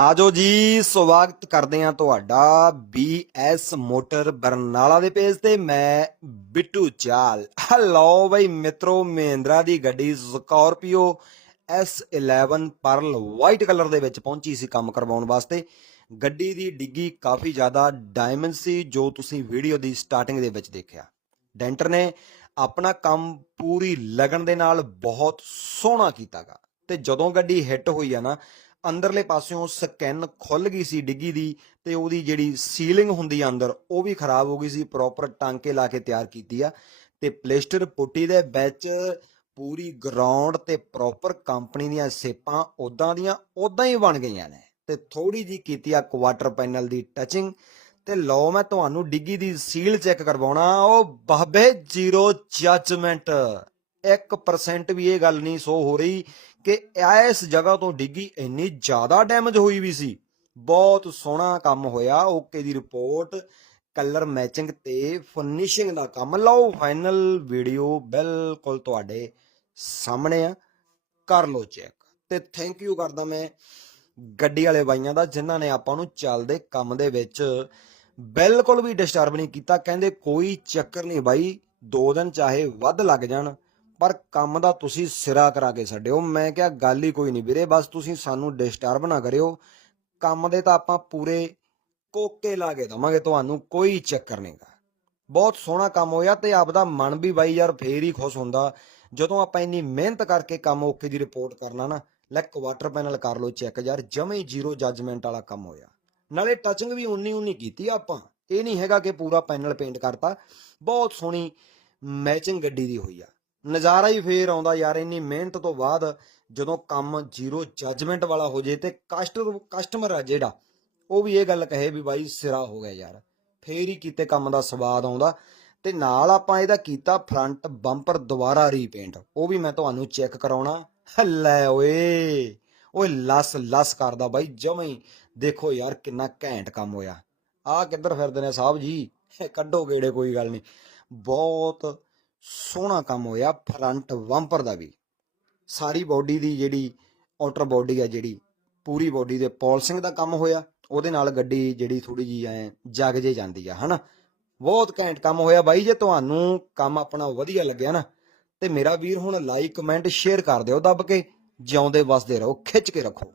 ਆਜੋ ਜੀ, ਸਵਾਗਤ ਕਰਦੇ ਹਾਂ ਤੁਹਾਡਾ BS ਮੋਟਰ ਬਰਨਾਲਾ ਦੇ ਪੇਜ ਤੇ। ਮੈਂ ਬਿੱਟੂ ਚਾਲ। ਹਲੋ ਬਈ ਮਿੱਤਰੋ, ਮਹਿੰਦਰਾ ਦੀ ਗੱਡੀ Scorpio S11 Pearl white colour ਦੇ ਵਿੱਚ ਪਹੁੰਚੀ ਸੀ ਕੰਮ ਕਰਵਾਉਣ ਵਾਸਤੇ। ਗੱਡੀ ਦੀ ਡਿੱਗੀ ਕਾਫੀ ਜ਼ਿਆਦਾ ਡਾਇਮੰਡ ਸੀ, ਜੋ ਤੁਸੀਂ ਵੀਡੀਓ ਦੀ ਸਟਾਰਟਿੰਗ ਦੇ ਵਿੱਚ ਦੇਖਿਆ। ਡੈਂਟਰ ਨੇ ਆਪਣਾ ਕੰਮ ਪੂਰੀ ਲਗਨ ਦੇ ਨਾਲ ਬਹੁਤ ਸੋਹਣਾ ਕੀਤਾਗਾ। ਤੇ ਜਦੋਂ ਗੱਡੀ ਹਿੱਟ ਹੋਈ ਆ ਨਾ ਅੰਦਰਲੇ ਪਾਸਿਓਂ ਸਕੈਨ ਖੁੱਲ ਗਈ ਸੀ ਡਿੱਗੀ ਦੀ ਤੇ ਉਹਦੀ ਜਿਹੜੀ ਸੀਲਿੰਗ ਹੁੰਦੀ ਆ ਅੰਦਰ, ਉਹ ਵੀ ਖਰਾਬ ਹੋ ਗਈ ਸੀ ਪ੍ਰੋਪਰ ਟਾਂਕੇ ਲਾ ਕੇ ਤਿਆਰ ਕੀਤੀ ਆ ਤੇ ਪਲੇਸਟਰ ਪੁੱਟੀ ਦੇ ਵਿੱਚ ਪੂਰੀ ਗਰਾਊਂਡ ਤੇ ਪ੍ਰੋਪਰ ਕੰਪਨੀ ਦੀਆਂ ਸੇਪਾਂ ਉਦਾਂ ਦੀਆਂ ਉਦਾਂ ਹੀ ਬਣ ਗਈਆਂ ਨੇ ਤੇ ਥੋੜੀ ਜੀ ਕੀਤੀ ਆ ਕੁਆਟਰ ਪੈਨਲ ਦੀ ਟਚਿੰਗ ਤੇ ਲਓ ਮੈਂ ਤੁਹਾਨੂੰ ਡਿੱਗੀ ਦੀ ਸੀਲ ਚੈੱਕ ਕਰਵਾਉਣਾ, ਉਹ ਬਾਬੇ ਜ਼ੀਰੋ ਜੱਜਮੈਂਟ 1% ਵੀ ਇਹ ਗੱਲ ਨਹੀਂ ਸੋ ਹੋ ਰਹੀ ਕਿ ਇਸ ਜਗ੍ਹਾ ਤੋਂ ਡਿੱਗੀ ਇੰਨੀ ਜ਼ਿਆਦਾ ਡੈਮੇਜ ਹੋਈ ਵੀ ਸੀ। ਬਹੁਤ ਸੋਹਣਾ ਕੰਮ ਹੋਇਆ। ਓਕੇ ਦੀ ਰਿਪੋਰਟ ਕਲਰ ਮੈਚਿੰਗ ਤੇ ਫਿਨਿਸ਼ਿੰਗ ਦਾ ਕੰਮ। ਲਓ ਫਾਈਨਲ ਵੀਡੀਓ ਬਿਲਕੁਲ ਤੁਹਾਡੇ ਸਾਹਮਣੇ ਆ। ਕਰ ਲਓ ਚੈੱਕ ਤੇ ਥੈਂਕ ਯੂ ਕਰਦਾ ਮੈਂ ਗੱਡੀ ਵਾਲੇ ਬਾਈਆਂ ਦਾ, ਜਿਨ੍ਹਾਂ ਨੇ ਆਪਾਂ ਨੂੰ ਚੱਲਦੇ ਕੰਮ ਦੇ ਵਿੱਚ ਬਿਲਕੁਲ ਵੀ ਡਿਸਟਰਬ ਨਹੀਂ ਕੀਤਾ। ਕਹਿੰਦੇ ਕੋਈ ਚੱਕਰ ਨਹੀਂ ਬਾਈ, ਦੋ ਦਿਨ ਚਾਹੇ ਵੱਧ ਲੱਗ ਜਾਣ। ਪਰ ਕੰਮ ਦਾ ਤੁਸੀਂ ਸਿਰਾ ਕਰਾ ਕੇ ਛੱਡਿਓ, ਮੈਂ ਕਿਹਾ ਗੱਲ ਹੀ ਕੋਈ ਨਹੀਂ ਵੀਰੇ, ਬਸ ਤੁਸੀਂ ਸਾਨੂੰ ਡਿਸਟਰਬ ਨਾ ਕਰਿਓ। ਕੰਮ ਦੇ ਤਾਂ ਆਪਾਂ ਪੂਰੇ ਕੋਕੇ ਲਾ ਕੇ ਦਵਾਂਗੇ, ਤੁਹਾਨੂੰ ਕੋਈ ਚੱਕਰ ਨਹੀਂਗਾ ਬਹੁਤ ਸੋਹਣਾ ਕੰਮ ਹੋਇਆ ਤੇ ਆਪਦਾ ਮਨ ਵੀ ਬਾਈ ਯਾਰ ਫੇਰ ਹੀ ਖੁਸ਼ ਹੁੰਦਾ। ਜਦੋਂ ਆਪਾਂ ਇੰਨੀ ਮਿਹਨਤ ਕਰਕੇ ਕੰਮ ਓਕੇ ਦੀ ਰਿਪੋਰਟ ਕਰਨਾ ਨਾ, ਲੈ ਕੁਆਟਰ ਪੈਨਲ ਕਰ ਲਓ ਚੈੱਕ ਯਾਰ, ਜਮੇ ਹੀ ਜ਼ੀਰੋ ਜੱਜਮੈਂਟ ਵਾਲਾ ਕੰਮ ਹੋਇਆ। ਨਾਲੇ ਟੱਚਿੰਗ ਵੀ ਉਨੀ ਉਨੀ ਕੀਤੀ ਆਪਾਂ, ਇਹ ਨਹੀਂ ਹੈਗਾ ਕਿ ਪੂਰਾ ਪੈਨਲ ਪੇਂਟ ਕਰਤਾ। ਬਹੁਤ ਸੋਹਣੀ ਮੈਚਿੰਗ ਗੱਡੀ ਦੀ ਹੋਈ ਆ। ਨਜ਼ਾਰਾ ਹੀ ਫੇਰ ਆਉਂਦਾ ਯਾਰ, ਇੰਨੀ ਮਿਹਨਤ ਤੋਂ ਬਾਅਦ ਜਦੋਂ ਕੰਮ ਜ਼ੀਰੋ ਜੱਜਮੈਂਟ ਵਾਲਾ ਹੋ ਜੇ ਤੇ ਕਸਟਮਰ ਕਸਟਮਰ ਆ ਜਿਹੜਾ, ਉਹ ਵੀ ਇਹ ਗੱਲ ਕਹੇ ਵੀ ਬਾਈ ਸਿਰਾ ਹੋ ਗਿਆ ਯਾਰ, ਫੇਰ ਹੀ ਕੀਤੇ ਕੰਮ ਦਾ ਸਵਾਦ ਆਉਂਦਾ। ਤੇ ਨਾਲ ਆਪਾਂ ਇਹਦਾ ਕੀਤਾ ਫਰੰਟ ਬੰਪਰ ਦੁਬਾਰਾ ਰੀਪੇਂਟ ਉਹ ਵੀ ਮੈਂ ਤੁਹਾਨੂੰ ਚੈੱਕ ਕਰਾਉਣਾ। ਲੈ ਓਏ ਓਏ ਲਸ ਲਸ ਕਰਦਾ ਬਾਈ, ਜਮਾਂ ਦੇਖੋ ਯਾਰ ਕਿੰਨਾ ਘੈਂਟ ਕੰਮ ਹੋਇਆ। ਆ ਕਿੱਧਰ ਫਿਰਦੇ ਨੇ ਸਾਹਿਬ ਜੀ? ਕੱਢੋ ਗੇੜੇ, ਕੋਈ ਗੱਲ ਨਹੀਂ। ਬਹੁਤ ਸੋਹਣਾ ਕੰਮ ਹੋਇਆ ਫਰੰਟ ਬੰਪਰ ਦਾ ਵੀ। ਸਾਰੀ ਬਾਡੀ ਦੀ ਜਿਹੜੀ ਆਊਟਰ ਬਾਡੀ ਆ, ਜਿਹੜੀ ਪੂਰੀ ਬਾਡੀ ਦੇ ਪੋਲਸਿੰਗ ਦਾ ਕੰਮ ਹੋਇਆ, ਉਹਦੇ ਨਾਲ ਗੱਡੀ ਜਿਹੜੀ ਥੋੜੀ ਜੀ ਐ ਜਗ ਜੇ ਜਾਂਦੀ ਆ, ਹਨਾ? ਬਹੁਤ ਘੈਂਟ ਕੰਮ ਹੋਇਆ ਬਾਈ, ਜੇ ਤੁਹਾਨੂੰ ਕੰਮ ਆਪਣਾ ਵਧੀਆ ਲੱਗਿਆ ਨਾ, ਤੇ ਮੇਰਾ ਵੀਰ ਹੁਣ ਲਾਈਕ ਕਮੈਂਟ ਸ਼ੇਅਰ ਕਰ ਦਿਓ, ਦੱਬ ਕੇ, ਜਿਉਂਦੇ ਵਸਦੇ ਰਹੋ, ਖਿੱਚ ਕੇ ਰੱਖੋ।